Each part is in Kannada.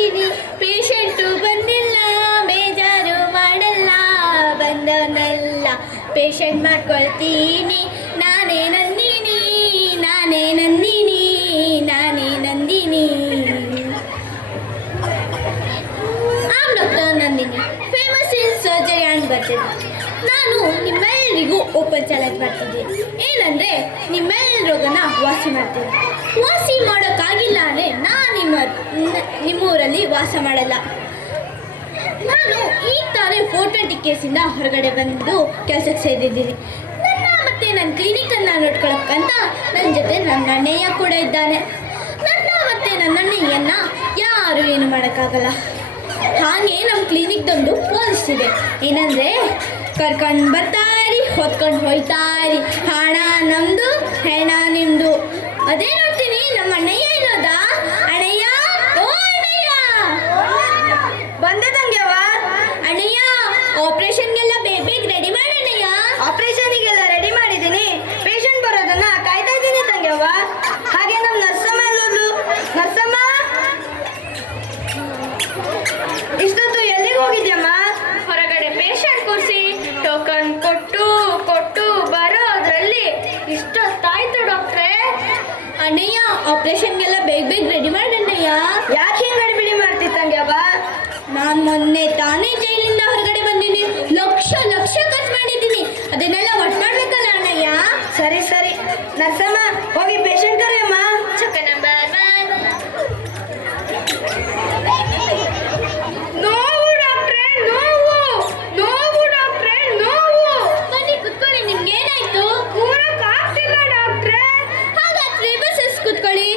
ಮಾಡ್ಕೊಳ್ತೀನಿ. ಪೇಷಂಟು ಬಂದಿಲ್ಲ ಬೇಜಾರು ಮಾಡಲ್ಲ, ಬಂದವನ್ನೆಲ್ಲ ಪೇಷಂಟ್ ಮಾಡ್ಕೊಳ್ತೀನಿ. ನಾನೇ ನಂದಿನಿ, ನಾನೇ ನಂದಿನಿ, ನಾನೇ Nandini. Am doctor Nandini, famous in surgery and ಬರ್ತೀನಿ. ನಾನು ನಿಮ್ಮೆಲ್ಲರಿಗೂ ಓಪನ್ ಚಾಲೆಂಜ್ ಮಾಡ್ತಿದ್ದೀನಿ. ಏನಂದರೆ ನಿಮ್ಮೆಲ್ಲ ರೋಗನ ವಾಸಿ ಮಾಡ್ತೀನಿ. ವಾಸಿ ಮಾಡೋಕ್ಕಾಗಿಲ್ಲ ಅಂದರೆ ನಾನು ನಿಮ್ಮೂರಲ್ಲಿ ವಾಸ ಮಾಡಲ್ಲ. ನಾನು ಈಗ ತಾನೇ 420 ಕೇಸಿಂದ ಹೊರಗಡೆ ಬಂದು ಕೆಲಸಕ್ಕೆ ಸೇರಿದ್ದೀನಿ. ನನ್ನ ಕ್ಲಿನಿಕನ್ನು ನೋಡ್ಕೊಳಕ್ಕಂತ ನನ್ನ ಜೊತೆ ನನ್ನ ಅಣ್ಣಯ್ಯ ಕೂಡ ಇದ್ದಾನೆ. ನನ್ನ ಅಣ್ಣಯ್ಯನ ಯಾರು ಏನು ಮಾಡೋಕ್ಕಾಗಲ್ಲ. ಹಾಗೆ ನಮ್ಮ ಕ್ಲಿನಿಕ್ದೊಂದು ಪಾಲಿಸಿ ಇದೆ. ಏನಂದರೆ ಕರ್ಕೊಂಡು ಬರ್ತಾಯಿರಿ, ಹೊತ್ಕೊಂಡು ಹೋಯ್ತಾಯಿರಿ, ಹಣ ನಮ್ಮದು ಹೆಣ ನಿಮ್ಮದು. ಅದೇ ನೋಡ್ತೀನಿ ನಮ್ಮ ಅಣ್ಣಯ್ಯ ಇರೋದಾ? ಅಣ್ಣಯ್ಯ, ಓ ಅಣ್ಣಯ್ಯ, ಬಂದೆ ತಂಗ್ಯವ್ವ. ಅಣ್ಣಯ್ಯ ಆಪ್ರೇಷನ್ಗೆಲ್ಲ ಬೇಗ ಬೇಗ ರೆಡಿ ಮಾಡಿ ಅಣ್ಣಯ್ಯ. ಆಪರೇಷನಿಗೆಲ್ಲ ರೆಡಿ ಮಾಡಿದ್ದೀನಿ. ಪೇಷಂಟ್ ಬರೋದನ್ನ ಕಾಯ್ತಾ ಇದ್ದೀನಿ ತಂಗ್ಯವ್ವ. ಹಾಗೆ ನಮ್ಮ ನರ್ಸಮ್ಮ ಎಲ್ಲೋದ್ಲು? ನರ್ಸಮ್ಮ, ಇಷ್ಟೊತ್ತು ಎಲ್ಲಿಗೆ ಹೋಗಿದ್ಯಮ್ಮ? ಹೊರಗಡೆ ಪೇಷಂಟ್ ಕೂರಿಸಿ ಟೋಕನ್ ಕೊಟ್ಟು ಕೊಟ್ಟು ಬರೋದ್ರಲ್ಲಿ ಇಷ್ಟೊತ್ತಾಯ್ತು ಡಾಕ್ಟ್ರೇ. ಅಣ್ಣಯ್ಯ ಆಪ್ರೇಷನ್ಗೆಲ್ಲ ಬೇಗ ಬೇಗ ರೆಡಿ ಮಾಡಿ ಅಣ್ಣಯ್ಯ. ಯಾಕೆ ಹಿಂಗೆ ಗಡಿಬಿಡಿ ಮಾಡ್ತಿ ತಂಗ್ಯವ್ವ? ನಾನು ಮೊನ್ನೆ ತಾನೇ ಜೈಲಿಂದ ಹೊರಗಡೆ ಬಂದಿದ್ದೀನಿ. ಲಕ್ಷ ಲಕ್ಷ ಖರ್ಚು ಮಾಡಿದ್ದೀನಿ. ಅದನ್ನೆಲ್ಲ ಒಟ್ಟು ಮಾಡ್ಬೇಕಲ್ಲ ಅಣ್ಣಯ್ಯ. ಸರಿ ಸರಿ ನರ್ಸಮ್ಮ, ಹೋಗಿ ಪೇಷಂಟ್ ಕರೆಯಮ್ಮ. ಚಕ ನಂಬರ್ 1. ನೋವು ಡಾಕ್ಟ್ರೇ, ನೋವು ನೋವು ಡಾಕ್ಟ್ರೇ, ನೋವು. ಬನ್ನಿ ಕುತ್ಕೊಳ್ಳಿ. ನಿಮ್ಗೆ ಏನಾಯ್ತು? ಕೂರಕ್ಕಾಗ್ತಿಲ್ಲ ಡಾಕ್ಟ್ರೇ. ಹಾಗಾದ್ರೆ ಬಸ್ ಕುತ್ಕೊಳ್ಳಿ.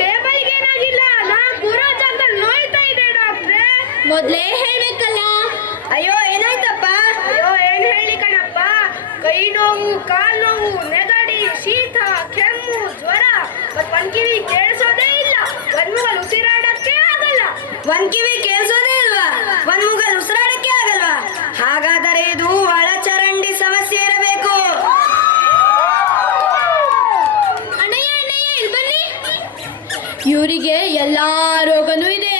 ಟೇಬಲ್ಗೆ ಏನಾಗಿಲ್ಲ, ನಾ ಕೂರೋ ಜಾಗದಲ್ಲಿ ನೋಯ್ತಾ ಇದೆ ಡಾಕ್ಟ್ರೇ. ಮೊದಲೇ ಹೇಳ್ಬೇಕಲ್ಲ. ಅಯ್ಯೋ ಏನಾಯ್ತಪ್ಪ? ಅಯ್ಯೋ ಏನ್ ಹೇಳಿ ಕಣಪ್ಪ, ಕೈ ನೋವು, ಕಾಲ್ ನೋವು, ನೆಗಡಿ, ಶೀತ, ಕೆಮ್ಮು, ಜ್ವರ, ಮತ್ ಒಂದ್ಕಿವಿ ಕೇಳಿಸೋದೇ ಇಲ್ಲ, ಒಂದ್ಮೂಗಲ್ ಉಸಿರಾಡಕ್ಕೆ ಆಗಲ್ಲ. ಒಂದ್ ಕಿವಿ ಕೇಳಿಸೋದೇ ಇಲ್ವಾ? ಒಂದ್ ಮುಗಲ್ ಉಸಿರಾಡಕ್ಕೆ ಆಗಲ್ವಾ? ಹಾಗಾದರೆ ಇದು ಒಳಚರಂಡಿ ಸಮಸ್ಯೆ ಇರಬೇಕು. ಅಣ್ಣಯ್ಯ ಅಣ್ಣಯ್ಯ ಇಲ್ಲಿ ಬನ್ನಿ. ಇವರಿಗೆ ಎಲ್ಲ ರೋಗನೂ ಇದೆ.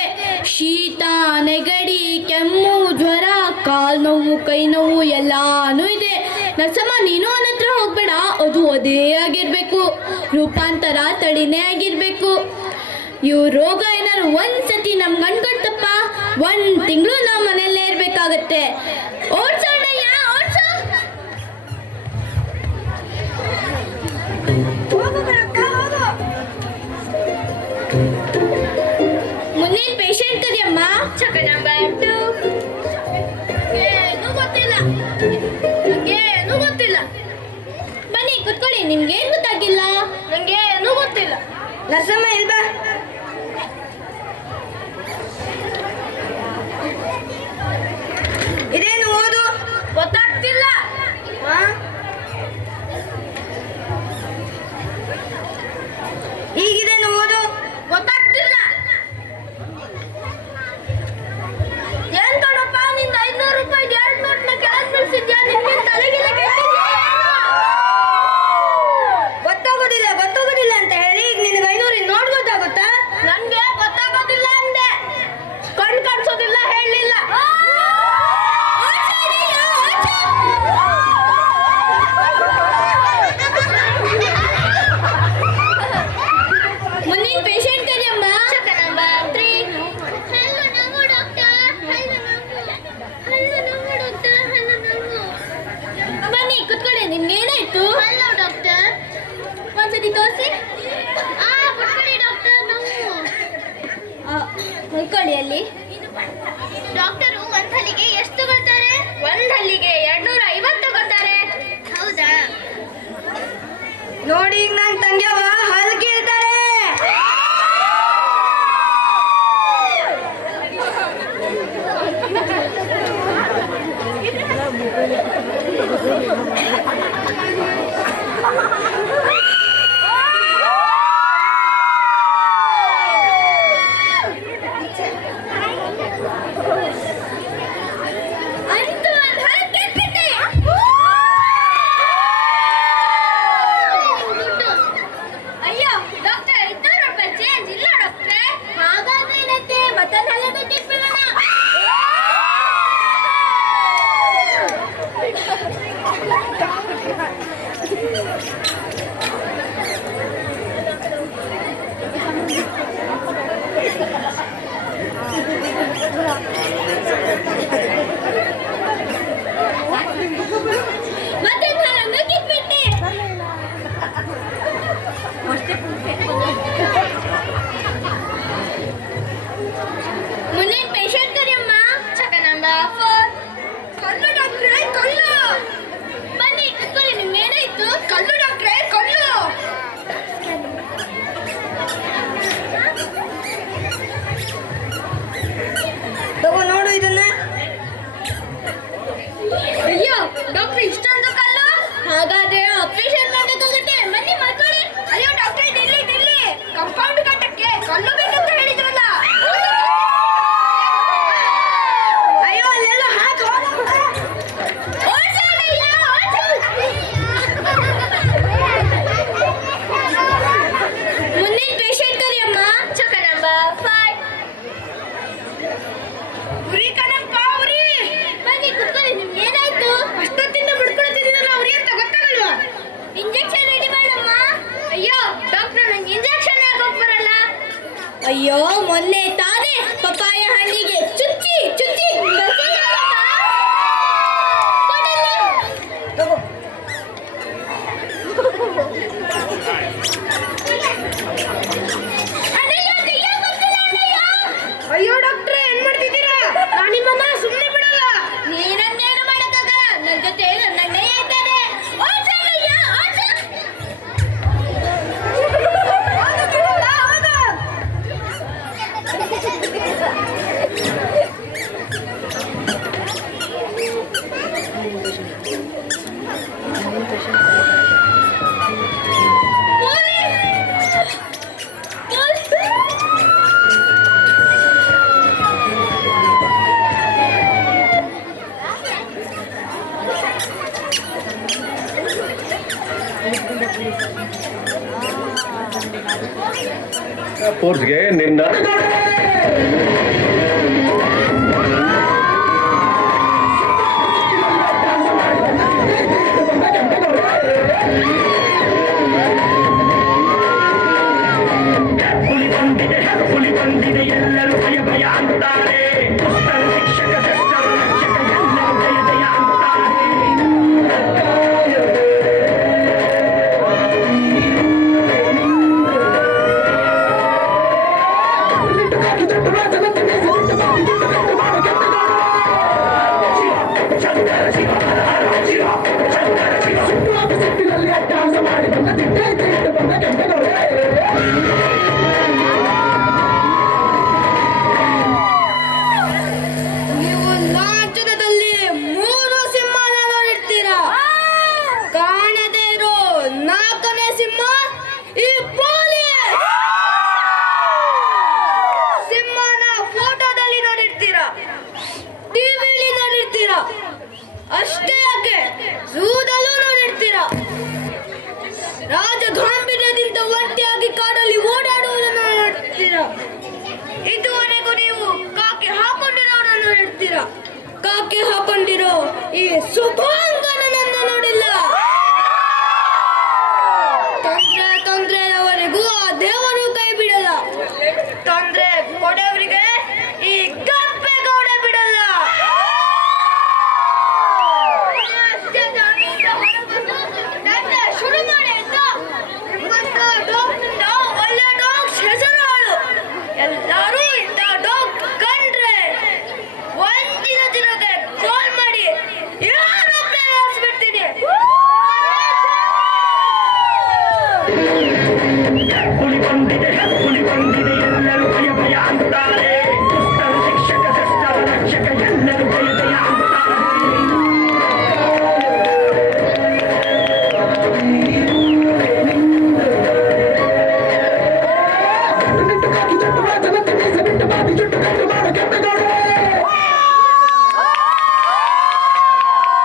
ಶೀತ, ನೆಗಡಿ, ಕೆಮ್ಮು, ಜ್ವರ, ಕಾಲು ನೋವು, ಕೈ ನೋವು ಎಲ್ಲಾನು ಇದೆ. ನರ್ಸಮ್ಮ, ನೀನು ಅವನ ಹತ್ರ ಹೋಗ್ಬೇಡ. ಅದು ಅದೇ ಆಗಿರ್ಬೇಕು, ರೂಪಾಂತರ ತಳಿನೇ ಆಗಿರ್ಬೇಕು. ಇವ್ ರೋಗ ಏನಾದ್ರು ಒಂದ್ಸತಿ ನಮ್ಗೆ ಅನ್ಕೊಳ್ತಪ್ಪ, 1 ತಿಂಗಳು ನಾವು ಮನೆಯಲ್ಲೇ ಇರ್ಬೇಕಾಗತ್ತೆ. ಓಡ್ಸೋ ಅಣ್ಣಯ್ಯ, ಓಡ್ಸೋ. ಮುಂದಿನ ಪೇಷಂಟ್ ಕರಿಯಮ್ಮ. ಚಕ ನಂಬರ್ 2. ಏನೂ ಗೊತ್ತಿಲ್ಲ, ನಂಗೇನು ಗೊತ್ತಿಲ್ಲ. ಬನ್ನಿ ಕುತ್ಕೊಳ್ಳಿ. ನಿಮ್ಗೇನು ಗೊತ್ತಾಗಿಲ್ಲ? ನಂಗೆ ಏನೂ ಗೊತ್ತಿಲ್ಲ. ನರ್ಸಮ್ಮ ಇಲ್ವಾ? ಇದೇನು ಓದು? ಗೊತ್ತಾಗ್ತಿಲ್ಲ. ಆ? ಈಗಿದೇನು ಓದು? ಗೊತ್ತಾಗ್ತಿಲ್ಲ. ಏನ್ ಕಣಪ್ಪ, ನಿಂದ 500 ರೂಪಾಯಿ 2 ನೋಟ್ನ ಕೆಳಗೆ ಬೀಳ್ಸಿದ್ಯಾ? ನಿನ್ಗೆ ತಲೆಗಿಲ್ಲ ಕೆಟ್ಟಿದ್ಯಾ? ಗೊತ್ತಾಗೋದಿಲ್ಲ ಅಂತ ಹೇಳಿ ಈಗ ನಿನಗೆ 500 ನೋಟ್ ಗೊತ್ತಾಗುತ್ತಾ? ನನ್ಗೆ ಗೊತ್ತಾಗೋದಿಲ್ಲ ಅಂದೆ, ಕಣ್ ಕಾಣಿಸೋದಿಲ್ಲ ಹೇಳಲಿಲ್ಲ. ಮುಂದಿನ ಪೇಷಂಟ್ ಕರಿಯಮ್ಮ. ಚಕ ನಂಬರ್ 3. ಬನ್ನಿ ಕುತ್ಕೊಳ್ಳಿ. ನಿಮ್ಗೇನಾಯ್ತು? Hello doctor. ಒಂದ್ಸತಿ ತೋರಿಸಿ. ಬಿಟ್ಬಿಡಿ ಡಾಕ್ಟರ್, ನೋವು. ಮಲ್ಕೊಳ್ಳಿ ಅಲ್ಲಿ. ಡಾಕ್ಟರು ಒಂದ್ ಹಲ್ಲಿಗೆ ಎಷ್ಟು ತಗೊಳ್ತಾರೆ? ಒಂದ್ ಹಲ್ಲಿಗೆ 250 ತಗೋತಾರೆ. ಹೌದಾ? ನೋಡಿ ಈಗ ನನ್ನ ತಂಗ್ಯವ ಹಲ್ ಕೇಳ್ತಾರೆ. ಅಂತೂ ಒಂದ್ ಹಲ್ ಕೆಟ್ಬಿಟ್ಟೆ. ದುಡ್ಡು ಮುಂದಿನ ಪೇಷಂಟ್ ಕರಿಯಮ್ಮ. ಚಕ ನಂಬರ್ 4. ಕಲ್ಲು ಡಾಕ್ಟ್ರೆ ಕಲ್ಲು. ಬನ್ನಿ ಕುತ್ಕೊಳ್ಳಿ, ನಿಮ್ಗೇನಾಯ್ತು? ಕಲ್ಲು ಡಾಕ್ಟ್ರೆ ಕಲ್ಲು. ತಗೋ ನೋಡು ಇದನ್ನ. ಅಯ್ಯೋ ಡಾಕ್ಟರ್, ಇಷ್ಟೊಂದು ಕಲ್ಲು? ಹಾಗಾದ್ರೆ ಆಪರೇಷನ್ ಮಾಡಬೇಕಾಗುತ್ತೆ. ಬನ್ನಿ ಮಾಡ್ಕೊಳ್ಳಿ. ಅಯ್ಯೋ ಡಾಕ್ಟ್ರೆ, ಡಿಲ್ಲಿ ಡಿಲ್ಲಿ ಕಂಪೌಂಡ್ ಕಟ್ಟಕ್ಕೆ ಕಲ್ಲು ಬೇಕಂತ ಹೇಳಿದ್ರಲ್ಲ. ಅಯ್ಯೋ ಅಲ್ಲೆಲ್ಲ ಹಾಕು. ಓಡ್ಸೋಣಯ್ಯ, ಓಡ್ಸು. ಮುಂದಿನ ಪೇಷಂಟ್ ಕರಿಯಮ್ಮ. ಚಕ ನಂಬರ್ 5. ಉರಿ ಕಣಪ್ಪ ಉರಿ. ಬನ್ನಿ ಕುತ್ಕೊಳ್ಳಿ, ನಿಮ್ಗೇನಾಯ್ತು? ಅಷ್ಟೊತ್ತಿಂದ ಬಿಡ್ಕೊಳ್ತಿದ್ದೀನಲ್ಲ, ಉರಿ ಅಂತ ಗೊತ್ತಾಗಲ್ವಾ? ಇಂಜೆಕ್ಷನ್ ರೆಡಿ ಮಾಡಮ್ಮ. ಅಯ್ಯೋ ಡಾಕ್ಟ್ರೆ, ನಂಗೆ ಇಂಜೆಕ್ಷನ್ ಯಾಕೆ ಬರಲ್ಲ? ಅಯ್ಯೋ ಮೊನ್ನೆ ತಾನೇ ಪಪ್ಪಾಯ ಹಣ್ಣಿಗೆ ಚುಚ್ಚಿ ಚುಚ್ಚಿ ಬರ್ತಿದ್ದಾರಮ್ಮ. ಕೊಡಿಲ್ಲಿ. ತಗೋ. ಅಣ್ಣಯ್ಯ, ಕೈಯಲ್ಲಿ ಬರ್ತಿಲ್ಲ ಅಣ್ಣಯ್ಯ. ಅಯ್ಯೋ ಡಾಕ್ಟ್ರೆ, ಏನ್ ಮಾಡ್ತಿದ್ದೀರಾ? ನಾನು ನಿಮ್ಮನ್ನ ಸುಮ್ಮನೆ ಬಿಡಲ್ಲ. ನೀನನ್ನೇನು ಮಾಡಕ್ಕಾಗಲ್ಲ, ನನ್ನ ಜೊತೆ ನನ್ನ ಅಣ್ಣಯ್ಯ ಇದ್ದಾರೆ. ಓಡ್ಸು ಅಣ್ಣಯ್ಯ, ಓಡ್ಸು. ಫೋರ್ಸ್ಗೆ ನಿನ್ನ ಹುಲಿ ಬಂದಿದೆ ಎಲ್ಲರೂ ಭಯ ಭಯ ಅಂತಾರೆ.